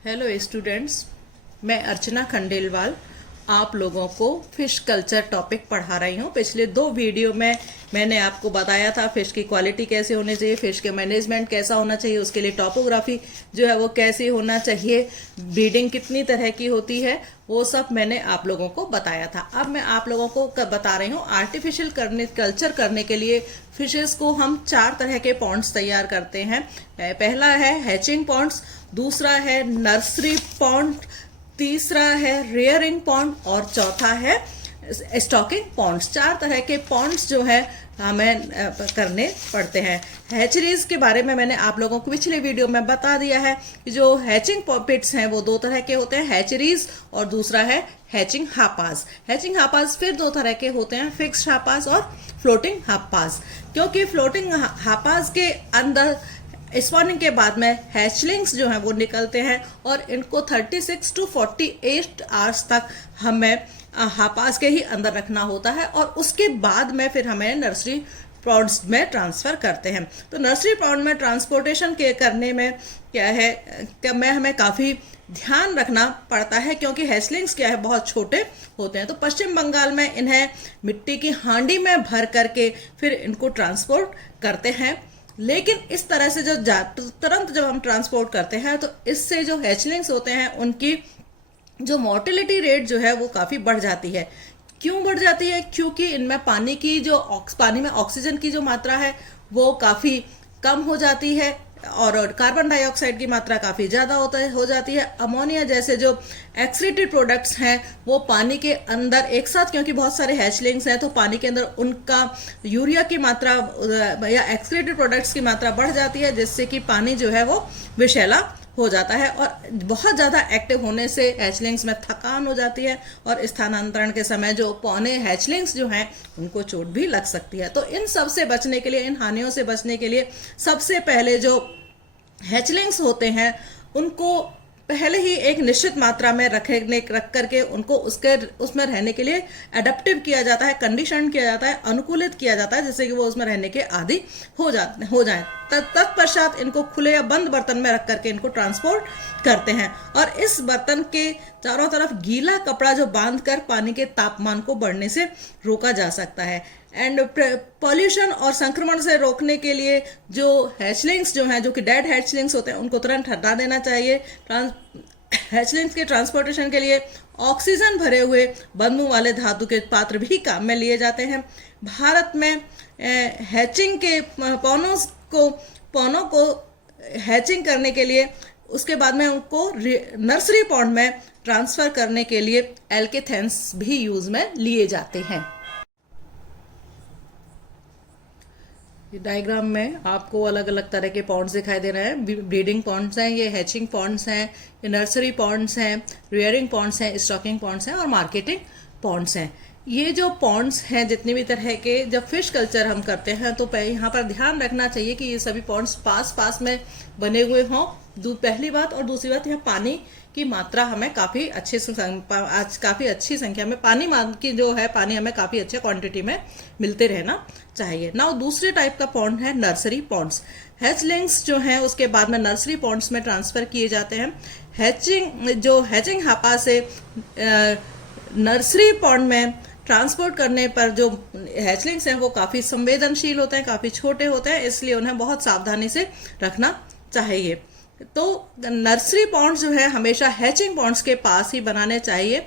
Hello students, मैं अर्चना खंडेलवाल आप लोगों को फिश कल्चर टॉपिक पढ़ा रही हूँ। पिछले 2 वीडियो में मैंने आपको बताया था फिश की क्वालिटी कैसे होनी चाहिए, फिश के मैनेजमेंट कैसा होना चाहिए, उसके लिए टॉपोग्राफी जो है वो कैसे होना चाहिए, ब्रीडिंग कितनी तरह की होती है, वो सब मैंने आप लोगों को बताया था। अब मैं आप लोगों को बता रही हूँ आर्टिफिशियल कल्चर करने के लिए फिशेस को हम 4 तरह के पॉन्ड्स तैयार करते हैं। पहला है हैचिंग पॉन्ड्स, दूसरा है नर्सरी पॉन्ड, तीसरा है रेयरिंग पॉन्ड और चौथा है स्टॉकिंग पॉन्ड्स। 4 तरह के पॉन्ड्स जो है हमें करने पड़ते हैं। हैचरीज के बारे में मैंने आप लोगों को पिछले वीडियो में बता दिया है कि जो हैचिंग पिट्स हैं वो 2 तरह के होते हैं, हैचरीज और दूसरा है हैचिंग हापास। हैचिंग हापास फिर 2 तरह के होते हैं, फिक्स्ड हापास और फ्लोटिंग हापास। क्योंकि फ्लोटिंग हापास के अंदर स्पॉनिंग के बाद में हैचलिंग्स जो हैं वो निकलते हैं और इनको 36 to 48 आवर्स तक हमें हापास के ही अंदर रखना होता है और उसके बाद में फिर हमें नर्सरी पॉन्ड्स में ट्रांसफ़र करते हैं। तो नर्सरी पॉन्ड में ट्रांसपोर्टेशन के करने में क्या है कि हमें काफ़ी ध्यान रखना पड़ता है, क्योंकि हैचलिंग्स क्या है बहुत छोटे होते हैं। तो पश्चिम बंगाल में इन्हें मिट्टी की हांडी में भर करके फिर इनको ट्रांसपोर्ट करते हैं। लेकिन इस तरह से जो तुरंत जब हम ट्रांसपोर्ट करते हैं तो इससे जो हैचलिंग्स होते हैं उनकी जो मोर्टेलिटी रेट जो है वो काफ़ी बढ़ जाती है। क्यों बढ़ जाती है? क्योंकि इनमें पानी में ऑक्सीजन की जो मात्रा है वो काफ़ी कम हो जाती है और कार्बन डाइऑक्साइड की मात्रा काफ़ी ज़्यादा हो जाती है। अमोनिया जैसे जो एक्सक्रीटेड प्रोडक्ट्स हैं वो पानी के अंदर एक साथ, क्योंकि बहुत सारे हैचलिंग्स हैं तो पानी के अंदर उनका यूरिया की मात्रा या एक्सक्रीटेड प्रोडक्ट्स की मात्रा बढ़ जाती है, जिससे कि पानी जो है वो विषैला हो जाता है और बहुत ज़्यादा एक्टिव होने से हैचलिंग्स में थकान हो जाती है और स्थानांतरण के समय जो पौने हैचलिंग्स जो हैं उनको चोट भी लग सकती है। तो इन सब से बचने के लिए, इन हानियों से बचने के लिए सबसे पहले जो हैचलिंग्स होते हैं उनको पहले ही एक निश्चित मात्रा में रख करके उनको उसमें रहने के लिए एडेप्टिव किया जाता है, कंडीशन किया जाता है, अनुकूलित किया जाता है, जिससे कि वो उसमें रहने के आदी हो जाएं। तत्पश्चात इनको खुले या बंद बर्तन में रख करके इनको ट्रांसपोर्ट करते हैं और इस बर्तन के चारों तरफ गीला कपड़ा जो बांध कर पानी के तापमान को बढ़ने से रोका जा सकता है। एंड पॉल्यूशन और संक्रमण से रोकने के लिए जो हैचलिंग्स जो हैं, जो कि डेड हैचलिंग्स होते हैं, उनको तुरंत हटा देना चाहिए। हैचलिंग्स के ट्रांसपोर्टेशन के लिए ऑक्सीजन भरे हुए बंदूक वाले धातु के पात्र भी काम में लिए जाते हैं। भारत में हैचिंग के पौनों को हैचिंग करने के लिए उसके बाद में उनको नर्सरी पॉन्ड में ट्रांसफ़र करने के लिए एल्केथेंस भी यूज़ में लिए जाते हैं। डायग्राम में आपको अलग अलग तरह के पॉन्ड्स दिखाई दे रहे हैं। ब्रीडिंग पॉन्ड्स हैं, ये हैचिंग पॉन्ड्स हैं, ये नर्सरी पॉन्ड्स हैं, रेयरिंग पॉन्ड्स हैं, स्टॉकिंग पॉन्ड्स हैं और मार्केटिंग पॉन्ड्स हैं। ये जो पॉन्ड्स हैं जितने भी तरह के, जब फिश कल्चर हम करते हैं तो यहाँ पर ध्यान रखना चाहिए कि ये सभी पॉन्ड्स पास में बने हुए हों। पहली बात, और दूसरी बात, यहाँ पानी की मात्रा हमें काफ़ी अच्छी संख्या में पानी हमें काफ़ी अच्छे क्वांटिटी में मिलते रहना चाहिए। नाउ दूसरे टाइप का पॉन्ड है नर्सरी पॉन्ड्स। हैचलिंग्स जो हैं उसके बाद में नर्सरी पॉन्ड्स में ट्रांसफ़र किए जाते हैं। हैचिंग हापा से नर्सरी पॉन्ड में ट्रांसपोर्ट करने पर जो हैचलिंग्स हैं वो काफ़ी संवेदनशील होते हैं, काफ़ी छोटे होते हैं, इसलिए उन्हें बहुत सावधानी से रखना चाहिए। तो नर्सरी पॉन्ड्स जो है हमेशा हैचिंग पॉन्ड्स के पास ही बनाने चाहिए।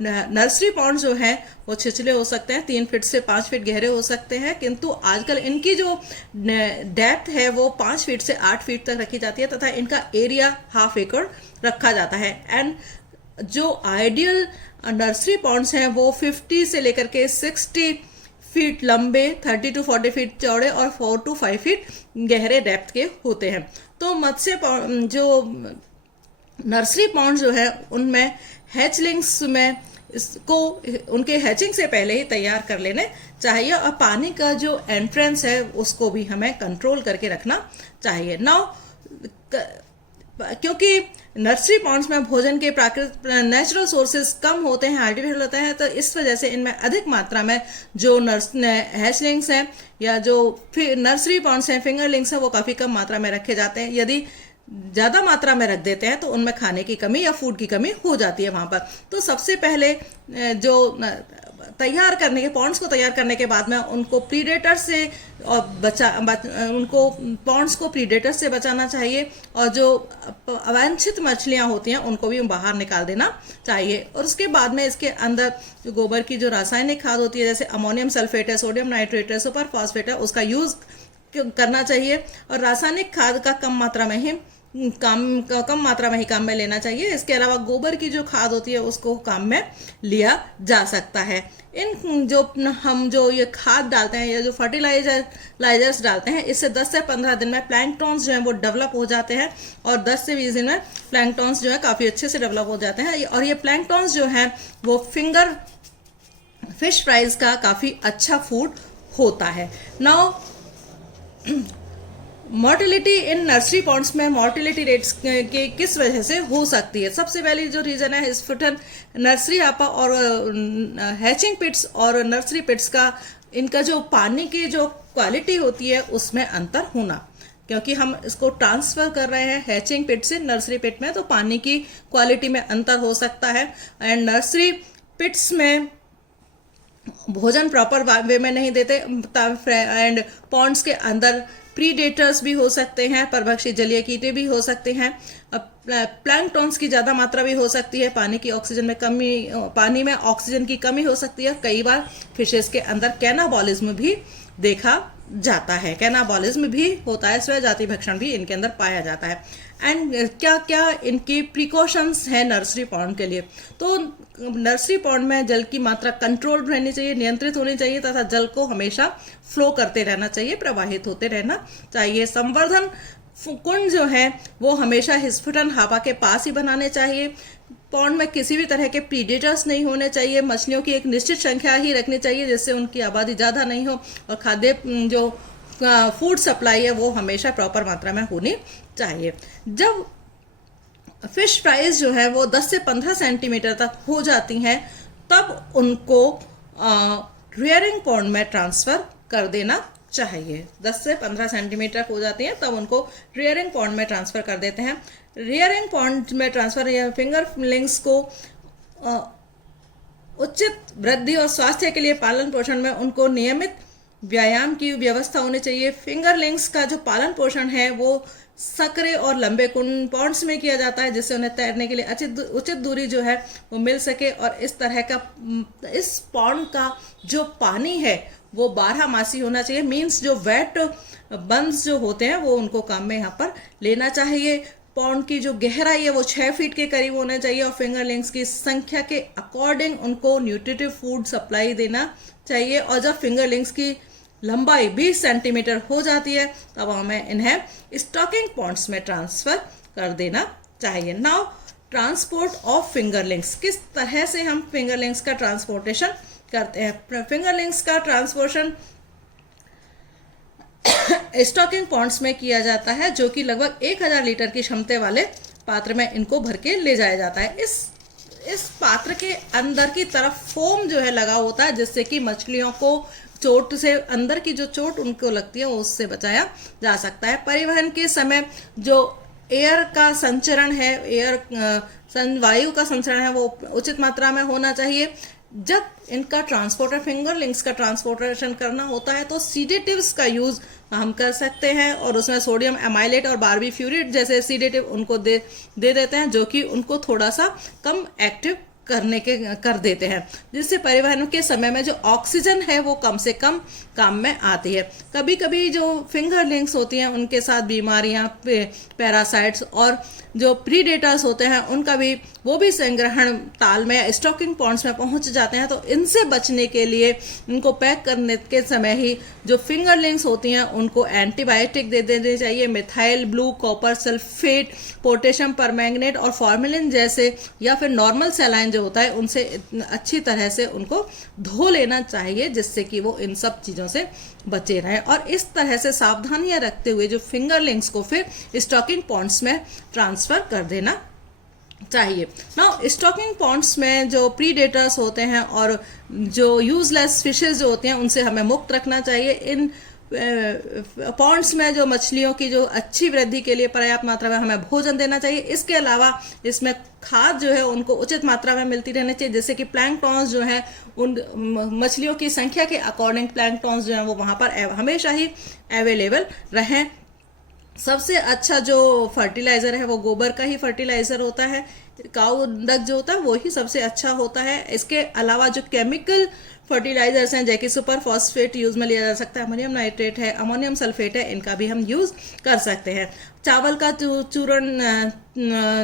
नर्सरी पॉन्ड्स जो हैं वो छिछले हो सकते हैं, 3 फीट से 5 फीट गहरे हो सकते हैं, किंतु आजकल इनकी जो डेप्थ है वो 5 फीट से 8 फीट तक रखी जाती है तथा इनका एरिया 1/2 एकड़ रखा जाता है। एंड जो आइडियल नर्सरी पॉन्ड्स हैं वो 50 से लेकर के 60 फीट लंबे, 30 to 40 फीट चौड़े और 4 to 5 फीट गहरे डेप्थ के होते हैं। तो जो नर्सरी पॉन्ड जो है उनमें हैचलिंग्स में इसको उनके हैचिंग से पहले ही तैयार कर लेने चाहिए और पानी का जो एंट्रेंस है उसको भी हमें कंट्रोल करके रखना चाहिए। नाउ क्योंकि नर्सरी पॉन्ड्स में भोजन के नेचुरल सोर्सेज कम होते हैं, आर्टिफिशियल होते हैं, तो इस वजह से इनमें अधिक मात्रा में जो हैचलिंग्स हैं या जो नर्सरी पॉन्ड्स हैं, फिंगरलिंग्स हैं, वो काफ़ी कम मात्रा में रखे जाते हैं। यदि ज़्यादा मात्रा में रख देते हैं तो उनमें खाने की कमी या फूड की कमी हो जाती है वहाँ पर। तो सबसे पहले जो तैयार करने के पॉन्ड्स को तैयार करने के बाद में उनको प्रीडेटर से और उनको पॉन्ड्स को प्रीडेटर से बचाना चाहिए, और जो अवांछित मछलियाँ होती हैं उनको भी बाहर निकाल देना चाहिए। और उसके बाद में इसके अंदर जो गोबर की जो रासायनिक खाद होती है, जैसे अमोनियम सल्फेट है, सोडियम नाइट्रेट है, सुपर फॉस्फेट है, उसका यूज़ करना चाहिए। और रासायनिक खाद का कम मात्रा में ही काम में लेना चाहिए। इसके अलावा गोबर की जो खाद होती है उसको काम में लिया जा सकता है। हम जो ये खाद डालते हैं या जो फर्टिलाइजर्स डालते हैं, इससे 10 से 15 दिन में प्लैंकटॉन्स जो हैं वो डेवलप हो जाते हैं, और 10 से 20 दिन में प्लैंकटॉन्स जो है काफ़ी अच्छे से डेवलप हो जाते हैं। और ये प्लैंकटॉन्स जो हैं वो फिंगर फिश फ्राइज का काफ़ी अच्छा फूड होता है। Now mortality in nursery ponds में मोर्टेलिटी रेट्स के किस वजह से हो सकती है? सबसे पहली जो रीज़न है हिस्फुटन नर्सरी आपा और हैचिंग पिट्स और नर्सरी पिट्स का, इनका जो पानी की जो क्वालिटी होती है उसमें अंतर होना, क्योंकि हम इसको ट्रांसफ़र कर रहे हैं हैचिंग पिट से नर्सरी पिट में, तो पानी की क्वालिटी में अंतर हो सकता है। एंड नर्सरी पिट्स में भोजन प्रॉपर वे में नहीं देते, एंड पॉन्ड्स के अंदर प्रीडेटर्स भी हो सकते हैं, परभक्षी जलीय कीटे भी हो सकते हैं, प्लैंकटॉन्स की ज़्यादा मात्रा भी हो सकती है, पानी में ऑक्सीजन की कमी हो सकती है। कई बार फिशेस के अंदर कैनाबॉलिज्म भी देखा जाता है, कैनाबॉलिज्म भी होता है, स्वजाति भक्षण भी इनके अंदर पाया जाता है। एंड क्या क्या इनकी प्रिकॉशंस हैं नर्सरी पॉन्ड के लिए? तो नर्सरी पॉन्ड में जल की मात्रा कंट्रोल्ड रहनी चाहिए, नियंत्रित होनी चाहिए, तथा जल को हमेशा फ्लो करते रहना चाहिए, प्रवाहित होते रहना चाहिए। संवर्धन कुंड जो है वो हमेशा हिस्फुटन हापा के पास ही बनाने चाहिए। पॉन्ड में किसी भी तरह के प्रीडेटर्स नहीं होने चाहिए। मछलियों की एक निश्चित संख्या ही रखनी चाहिए जिससे उनकी आबादी ज़्यादा नहीं हो, और खाद्य जो फूड सप्लाई है वो हमेशा प्रॉपर मात्रा में होनी चाहिए। जब फिश फ्राइज जो है वो 10 से 15 सेंटीमीटर तक हो जाती हैं, तब उनको रियरिंग पॉन्ड में ट्रांसफ़र कर देना चाहिए। 10 से 15 सेंटीमीटर हो जाती हैं तब उनको रियरिंग पॉन्ड में ट्रांसफ़र कर देते हैं। रियरिंग पॉन्ड में ट्रांसफ़र या फिंगरलिंग्स को उचित वृद्धि और स्वास्थ्य के लिए पालन पोषण में उनको नियमित व्यायाम की व्यवस्था होनी चाहिए। फिंगरलिंग्स का जो पालन पोषण है वो सकरे और लंबे कुंड पॉन्ड्स में किया जाता है, जिससे उन्हें तैरने के लिए उचित दूरी जो है वो मिल सके। और इस तरह का इस पॉन्ड का जो पानी है वो 12 मासी होना चाहिए। मीन्स जो वेट बंस जो होते हैं वो उनको काम में यहाँ पर लेना चाहिए। पॉन्ड की जो गहराई है वो 6 फीट के करीब होना चाहिए, और फिंगरलिंग्स की संख्या के अकॉर्डिंग उनको न्यूट्रिटिव फूड सप्लाई देना चाहिए। और जब फिंगरलिंग्स की लंबाई 20 सेंटीमीटर हो जाती है तब हमें इन्हें स्टॉकिंग पॉन्ड्स में ट्रांसफ़र कर देना चाहिए। नाउ ट्रांसपोर्ट ऑफ फिंगरलिंग्स, किस तरह से हम फिंगरलिंग्स का ट्रांसपोर्टेशन करते हैं? फिंगरलिंग्स का ट्रांसपोर्टेशन स्टॉकिंग पॉन्ड्स में किया जाता है, जो कि लगभग 1000 लीटर की क्षमता वाले पात्र में इनको भर के ले जाया जाता है। इस पात्र के अंदर की तरफ फोम जो है लगा होता है, जिससे कि मछलियों को चोट से, अंदर की जो चोट उनको लगती है उससे बचाया जा सकता है। परिवहन के समय जो एयर का संचरण है, वायु का संचरण है वो उचित मात्रा में होना चाहिए। जब इनका ट्रांसपोर्टर फिंगरलिंग्स का ट्रांसपोर्टेशन करना होता है तो सीडेटिव्स का यूज़ हम कर सकते हैं, और उसमें सोडियम एमाइलेट और बारबीफ्यूरेट जैसे सीडेटिव उनको दे देते हैं, जो कि उनको थोड़ा सा कम एक्टिव कर देते हैं, जिससे परिवहन के समय में जो ऑक्सीजन है वो कम से कम काम में आती है। कभी कभी जो फिंगरलिंग्स होती हैं उनके साथ बीमारियां, पैरासाइट्स और जो प्रीडेटर्स होते हैं उनका भी वो भी संग्रहण ताल में या स्टॉकिंग पॉन्ड्स में पहुंच जाते हैं। तो इनसे बचने के लिए इनको पैक करने के समय ही जो फिंगरलिंग्स होती हैं उनको एंटीबायोटिक दे देने चाहिए। Methyl blue copper sulphate, potassium permanganate और फॉर्मेलिन जैसे, या फिर नॉर्मल सलाइन जो होता है उनसे अच्छी तरह से उनको धो लेना चाहिए, जिससे कि वो इन सब चीज़ों से बचे रहें। और इस तरह से सावधानियां रखते हुए जो फिंगरलिंग्स को फिर स्टॉकिंग पॉन्ड्स में ट्रांसफ़र कर देना चाहिए। नाउ स्टॉकिंग पॉन्ड्स में जो प्रीडेटर्स होते हैं और जो यूजलेस फिशेस जो होते हैं उनसे हमें मुक्त रखना चाहिए। इन पॉन्ड्स में जो मछलियों की जो अच्छी वृद्धि के लिए पर्याप्त मात्रा में हमें भोजन देना चाहिए। इसके अलावा इसमें खाद जो है उनको उचित मात्रा में मिलती रहनी चाहिए, जैसे कि प्लैंकटॉन्स जो है उन मछलियों की संख्या के अकॉर्डिंग प्लैंकटॉन्स जो है वो वहाँ पर हमेशा ही अवेलेबल रहें। सबसे अच्छा जो फर्टिलाइज़र है वो गोबर का ही फर्टिलाइज़र होता है, काऊ डंग जो होता है वो ही सबसे अच्छा होता है। इसके अलावा जो केमिकल फर्टिलाइजर्स हैं, जैसे कि सुपर फॉस्फेट यूज़ में लिया जा सकता है, अमोनियम नाइट्रेट है, अमोनियम सल्फेट है, इनका भी हम यूज़ कर सकते हैं। चावल का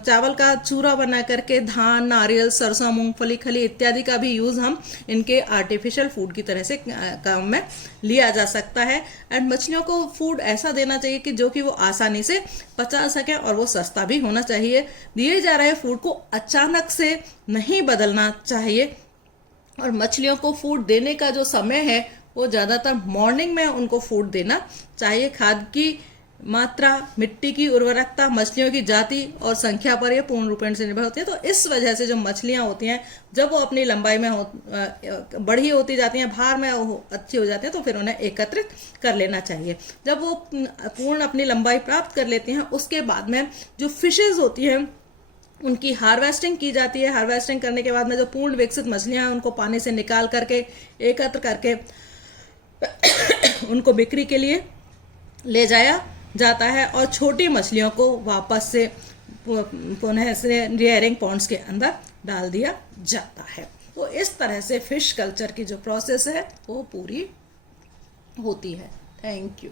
चावल का चूरा बना करके धान, नारियल, सरसों, मूंगफली, खली इत्यादि का भी यूज़ हम इनके आर्टिफिशियल फूड की तरह से काम में लिया जा सकता है। एंड मछलियों को फूड ऐसा देना चाहिए कि जो कि वो आसानी से पचा सकें और वो सस्ता भी होना चाहिए। दिए जा रहे फूड को अचानक से नहीं बदलना चाहिए और मछलियों को फूड देने का जो समय है वो ज़्यादातर मॉर्निंग में उनको फूड देना चाहिए। खाद की मात्रा, मिट्टी की उर्वरकता, मछलियों की जाति और संख्या पर यह पूर्ण रूपेण से निर्भर होती है। तो इस वजह से जो मछलियां होती हैं जब वो अपनी लंबाई में बड़ी होती जाती हैं, भार में अच्छी हो जाती हैं, तो फिर उन्हें एकत्रित कर लेना चाहिए। जब वो पूर्ण अपनी लंबाई प्राप्त कर लेती हैं उसके बाद में जो फिशेज होती हैं उनकी हार्वेस्टिंग की जाती है। हार्वेस्टिंग करने के बाद में जो पूर्ण विकसित मछलियां हैं उनको पानी से निकाल करके एकत्र करके उनको बिक्री के लिए ले जाया जाता है और छोटी मछलियों को वापस से पुनः से रियरिंग पॉन्ड्स के अंदर डाल दिया जाता है। तो इस तरह से फिश कल्चर की जो प्रोसेस है वो पूरी होती है। Thank you.